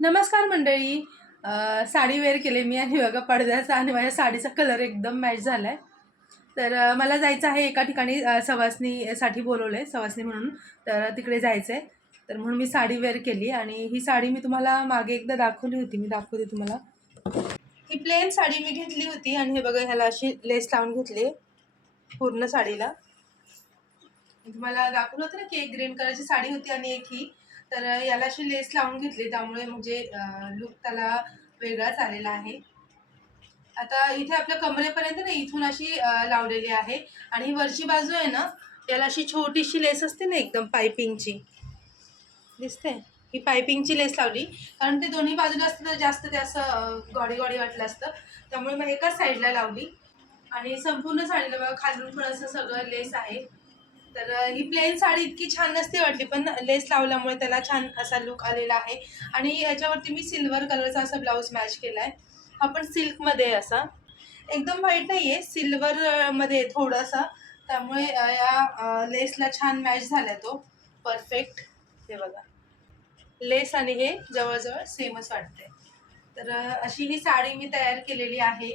नमस्कार मंडळी. साडी वेअर केली मी आणि बघा पडद्याचा आणि माझ्या साडीचा कलर एकदम मॅच झाला आहे तर मला जायचं आहे एका ठिकाणी सवासनीसाठी बोलवलं आहे सवासनी म्हणून. तर तिकडे जायचं आहे तर म्हणून मी साडी वेअर केली आणि ही साडी मी तुम्हाला मागे एकदा दाखवली होती. मी दाखवते तुम्हाला. ही प्लेन साडी मी घेतली होती आणि हे बघा ह्याला अशी लेस लावून घेतली. पूर्ण साडीला. तुम्हाला दाखवलं होतं ना की एक ग्रीन कलरची साडी होती आणि एक ही. तर याला अशी लेस लावून घेतली. त्यामुळे म्हणजे लुक त्याला वेगळाच आलेला आहे. आता इथे आपल्या कमरेपर्यंत ना इथून अशी लावलेली आहे. आणि ही वरची बाजू आहे ना त्याला अशी छोटीशी लेस असते ना एकदम पायपिंगची. दिसते ही पायपिंगची लेस लावली. कारण ते दोन्ही बाजूला असतं तर जास्त ते असं गॉडी गॉडी वाटलं असतं. त्यामुळे मग एकाच साईडला लावली. आणि संपूर्ण साडीला बघा खालून पण असं सगळं लेस आहे. तर ही प्लेन साडी इतकी छान नसते वाटली पण लेस लावल्यामुळे त्याला छान असा लुक आलेला आहे. आणि याच्यावरती मी सिल्वर कलरचा असा ब्लाऊज मॅच केला आहे हा पण सिल्कमध्ये असा. एकदम व्हाईट नाही आहे सिल्वरमध्ये आहे थोडासा. त्यामुळे या लेसला छान मॅच झाला आहे तो. परफेक्ट हे बघा. लेस आणि हे जवळजवळ सेमच वाटते तर अशी ही साडी मी तयार केलेली आहे.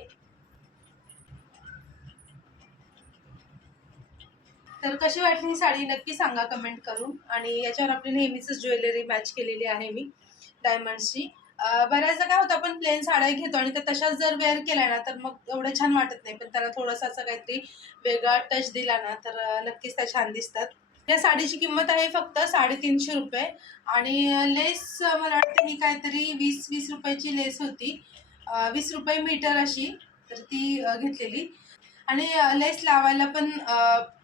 तर कशी वाटली ही साडी? नक्की सांगा कमेंट करून. आणि याच्यावर आपली नेहमीच ज्वेलरी मॅच केलेली आहे मी डायमंड्सची बऱ्याचदा काय होतं आपण प्लेन साड्या घेतो आणि त्या तशाच जर वेअर केल्या ना तर मग एवढं छान वाटत नाही. पण त्याला थोडंसं असं काहीतरी वेगळा टच दिला ना तर नक्कीच त्या छान दिसतात. या साडीची किंमत आहे फक्त साडेतीनशे रुपये. आणि लेस मला वाटतं ही काहीतरी वीस वीस रुपयाची लेस होती. वीस रुपये मीटर अशी तर ती घेतलेली. आणि लेस लावायला पण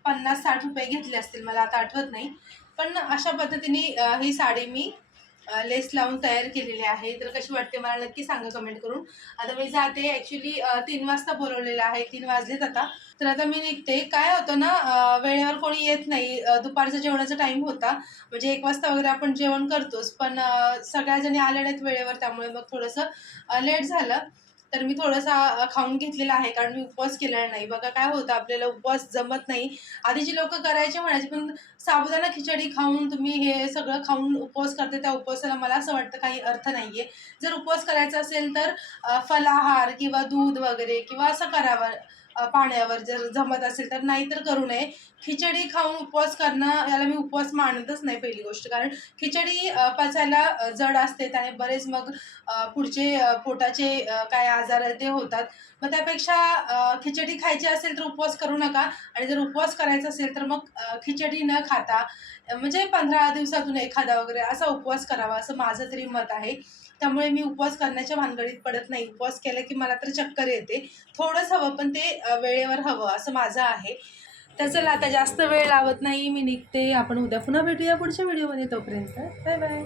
पन्नास साठ रुपये घेतले असतील मला आता आठवत नाही. पण अशा पद्धतीने ही साडी मी लेस लावून तयार केलेली आहे. तर कशी वाटते मला नक्की सांगा कमेंट करून. आता मी जाते ॲक्च्युली तीन वाजता बोलवलेलं आहे तीन वाजलेत आता. तर आता मी निघते. काय होतं ना वेळेवर कोणी येत नाही. दुपारचा जेवणाचा टाईम होता. म्हणजे एक वाजता वगैरे आपण जेवण करतोच. पण सगळ्याजणी आल्या नाहीत वेळेवर त्यामुळे मग थोडंसं लेट झालं. तर मी थोडासा खाऊन घेतलेला आहे कारण मी उपवास केलेला नाही. बघा काय होतं आपल्याला उपवास जमत नाही. आधीची लोक करायचे म्हणायचे पण साबुदाणा खिचडी खाऊन तुम्ही हे सगळं खाऊन उपवास करते त्या उपवासाला मला असं वाटतं काही अर्थ नाही आहे जर उपवास करायचा असेल तर फलाहार किंवा दूध वगैरे किंवा असं करावं. पाण्यावर जर जमत असेल तर नाही तर करू नये. खिचडी खाऊन उपवास करणं याला मी उपवास मानतच नाही पहिली गोष्ट. कारण खिचडी पचायला जड असते त्याने बरेच मग पुढचे पोटाचे काय आजार आहे ते होतात. मग त्यापेक्षा खिचडी खायची असेल तर उपवास करू नका. आणि जर उपवास करायचा असेल तर मग खिचडी न खाता म्हणजे पंधरा दिवसातून एखादा वगैरे असा उपवास करावा असं माझं तरी मत आहे. त्यामुळे मी उपवास करण्याच्या भानगडीत पडत नाही. उपवास केला की मला तर चक्कर येते. थोडंच हवं पण ते वेळेवर हवं असं माझं आहे. तर चला आता जास्त वेळ लावत नाही. मी निघते. आपण उद्या पुन्हा भेटूया पुढच्या व्हिडिओमध्ये. तोपर्यंत बाय बाय.